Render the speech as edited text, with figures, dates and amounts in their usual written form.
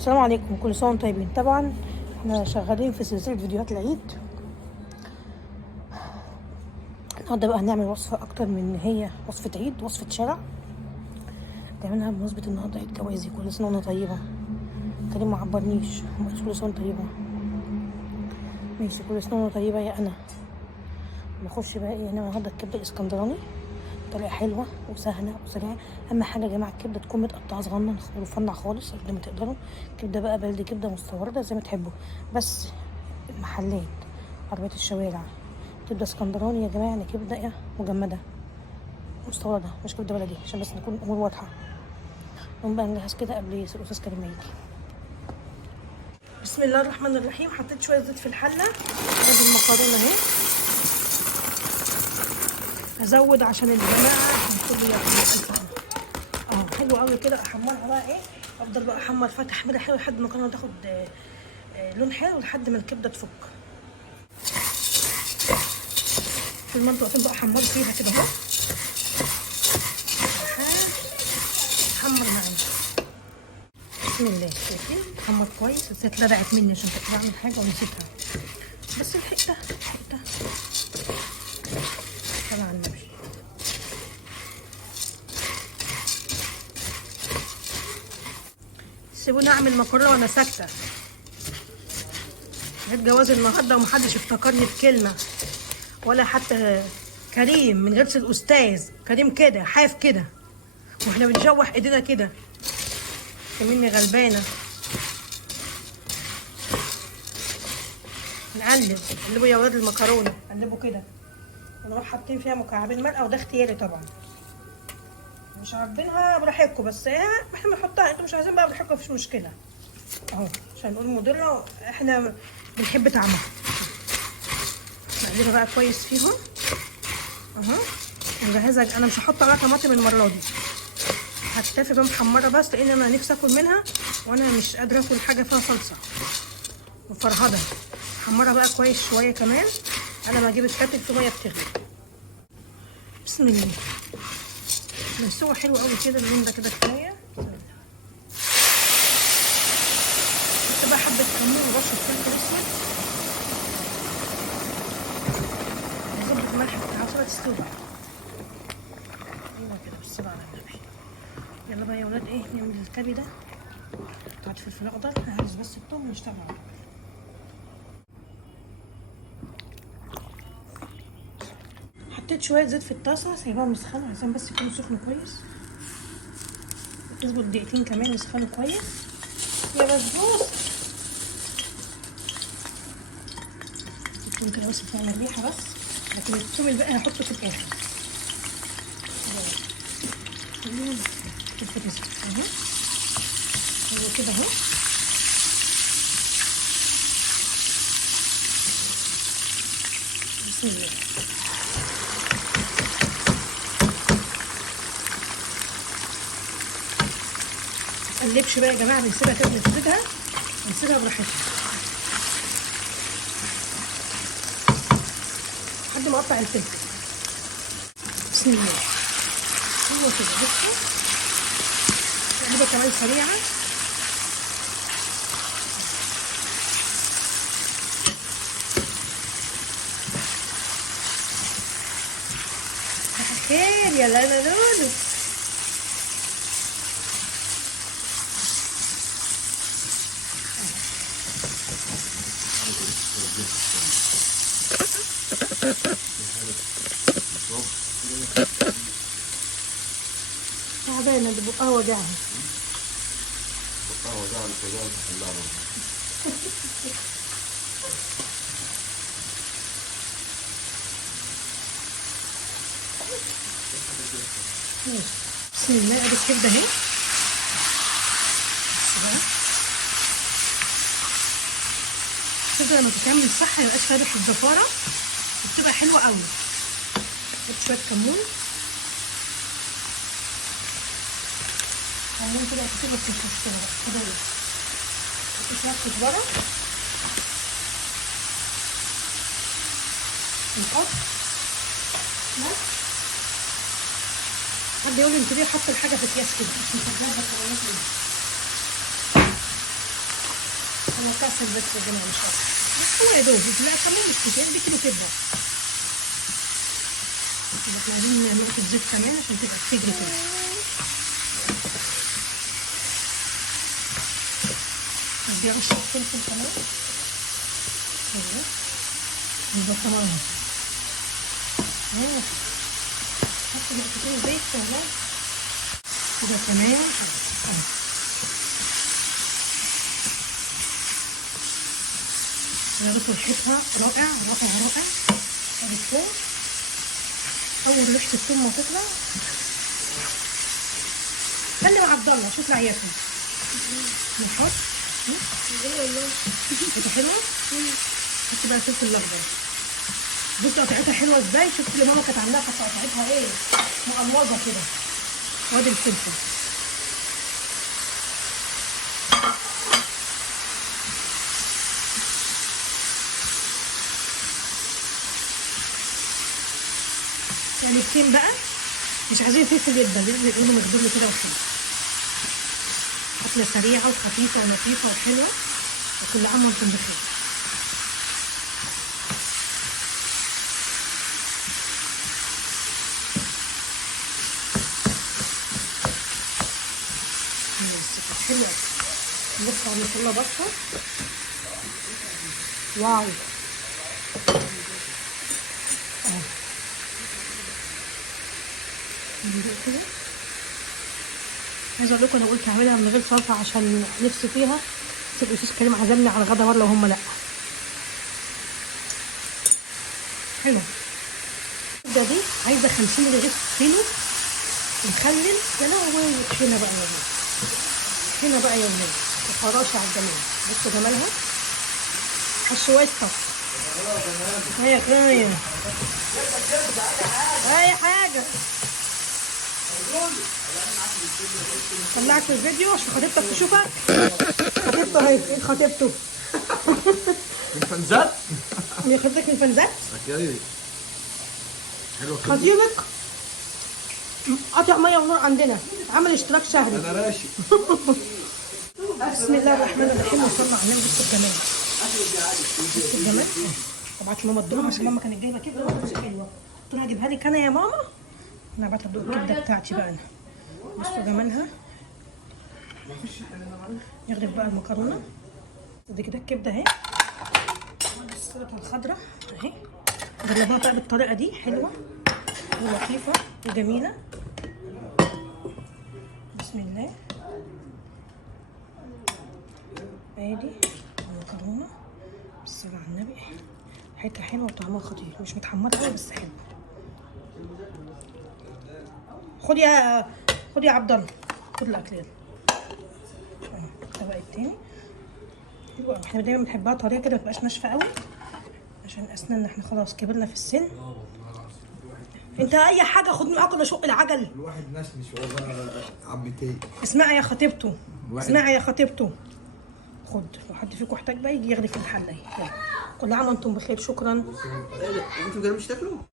السلام عليكم، كل سنه وانتم طيبين. طبعا احنا شغالين في سلسله فيديوهات العيد. النهارده بقى هنعمل وصفه اكتر من ان هي وصفه عيد، وصفه شارع تعملها بمناسبه النهارده عيد جوازي. كل سنه وانا طيبه. كريم ما عبرنيش، كل سنه وانت طيبه. ماشي، كل سنه وانا طيبه يا انا. نخش بقى ايه؟ هنعمل النهارده الكبده الاسكندراني بطريقه حلوه وسهله وسريعه. اهم حاجه يا جماعه الكبده تكون متقطعه صغنن ورفنع خالص قد ما تقدروا. كبده بقى بلدي، كبده مستورده زي ما تحبوا. بس المحلات، عربيات الشوارع، كبده اسكندراني يا جماعه يعني كبده ايه؟ مجمده مستورده، مش كبده بلدي، عشان بس نكون الامور واضحه. نقوم بقى نجهز كده قبل الاستاذ كريم ما يجي. بسم الله الرحمن الرحيم. حطيت شويه زيت في الحله. ادي المكرونه اهي. ازود عشان الجماعه الكل ياكل. حلو قوي كده. احمرها بقى ايه؟ افضل بقى احمر فيها تحميره حلوه لحد ما المكرونه تاخد لون حلو، لحد ما الكبده تفك. في المنطقتين بقى احمر فيها كده اهو. حمر معانا. بسم الله. شايفين؟ حمر كويس. الزيت لدعت مني عشان كنت بعمل حاجه ونسيتها، بس لحقتها. صلى على النبي. سيبوني اعمل مكرونه وانا ساكته. عيد جواز النهارده ومحدش افتكرني بكلمه، ولا حتى كريم من غير الاستاذ كريم كده حاف كده، واحنا بنشوح ايدينا كده. مني غلبانه. قلبوا يا ولاد المكرونه، قلبوا كده ونروح حاطين فيها مكعبين مرقه، وده اختياري طبعا. مش عارفينها براحتكم، بس احنا بنحطها. انتوا مش عايزين بقى براحتكم، مفيش مشكله. اهو عشان نقول مضره، احنا بنحب طعمها. نقلبها بقى كويس فيهم اهو. نجهزها. انا مش هحط عليها طماطم المره دي، هكتفي بمحمره بس، لان انا نفسي اكل منها وانا مش قادره اكل حاجه فيها صلصه وفرهده. حمرها بقى كويس شويه كمان على ما اجيب الكاتل وهي بتغلي. بسم الله. السوا حلو قوي كده، اللون ده كده كفايه. حط بقى حبه كمون ورشه فلفل اسود. نظبط الملح بتاعها عشان تستوي. ايوه كده، بالصلاه على النبي. يلا بقى يا ولاد ايه نعمل الكبي ده. قطعت فلفل اخضر، ههرس بس الثوم ونشتغل على طول. حطيت شويه زيت في الطاسه، سايباهم يسخنوا عشان بس يكونوا سخنوا كويس. تظبط دقيقتين كمان يسخنوا كويس يا بسبوس. ممكن كده بس تعمل ريحه بس، لكن الثوم الباقي هحطه في الاخر. فلفل اسود اهو. هو كده اهو. بسم الله. متقلبش بقى يا جماعه، بنسيبها كده، بنسيبها براحتها لحد ما اقطع الفلفل. بسم الله. هو كده بصوا، تقليبه كمان سريعه. خير يا لا لولو. تعبانه دي، بقها وجعها. بسم الله. ادي الكبده اهي. الكبده لما تتعمل صح ميبقاش فيها ريحه زفاره، بتبقى حلوه قوي. حط شويه كمون كده كتير، بس مش مشكله بقى كده. حط شويه كزبره. نحط بس. حد يقول لي انت ليه حاطه الحاجه في اكياس كده؟ مش مصدقها. بس انا كاسر بس يا جماعه مش اكتر. هو يا دوب لا كمان مش كتير، دي كيلو كبده. احنا عايزين نقطه زيت كمان عشان تبقى تجري كده. نديها رشه فلفل كمان. ايوه البصلايه. حط نقطتين زيت كمان كده كمان. يا بصوا ريحتها رائع رائع رائع. الثوم اول ريحه الثوم ما تطلع خلي مع عبد الله شوف لا ياكل نحط. ريحتها حلوه. حط بقى الفلفل الاخضر. بصوا قطعتها حلوه ازاي. شفت اللي ماما كانت عاملاها كانت قطعتها ايه مقلوظه كده. وادي الفلفل. قلبتين بقى مش عايزين فلفل جدا لازم يقولوا مقدور كده وحلو. اكله سريعه وخفيفه ولطيفه وحلوه وكل عام وانتم بخير. بس حلوه. بصوا على كلها بصه. واو. كده عايزه اقول لكم انا قلت هعملها من غير صلصه عشان نفسي فيها. بس الاستاذ كريم عزمني على الغدا مره وهم لا. حلو. الكبده دي عايزه 50 رغيف كيلو مخلل. يا لهوي هنا بقى يا ولاد. هنا بقى يا ولاد وفراشه على الجمال. بصوا جمالها. الشويسطه. هي كايه اي حاجه. طلعت في الفيديو عشان خطيبتك تشوفك. خطيبته اهي. ايه خطيبته؟ من فنزات؟ هي خطيبتك من فنزات؟ اكيد. حلوه. خطيبك قطع ميه ونور عندنا. عمل اشتراك شهري. انا راشي. بسم الله الرحمن الرحيم. وصلنا على النبي. بصوا الجمال. بصوا الجمال. طبعا ماما تدوق عشان ماما كانت جايبه كبده مش حلوه. قلت لها اجيبها لك انا يا ماما. انا بعت ادوق الكبده بتاعتي بقى انا. بصوا جمالها. نغرف بقى المكرونه. ودي كده الكبده اهي. السلطه الخضراء اهي. جربوها بقى بالطريقه دي حلوه ولطيفه وجميله. بسم الله. ادي المكرونه بالصلاه على النبي. ريحتها حلوه وطعمها خطير. مش متحمره قوي بس حلو. خد يا عبد الله. خد الاكل يلا. الطبق التاني حلو قوي. احنا دايما بنحبها طريه كده متبقاش ناشفه قوي عشان اسناننا احنا خلاص كبرنا في السن. انت اي حاجه خد معاك ولا شق العجل. الواحد نشنش والله عمتي. اسمعي يا خطيبته. اسمعي يا خطيبته. خد لو حد فيكم احتاج بقى يجي ياخدك في الحله اهي. كل عام وانتم بخير. شكرا. انتوا مش تاكلوا؟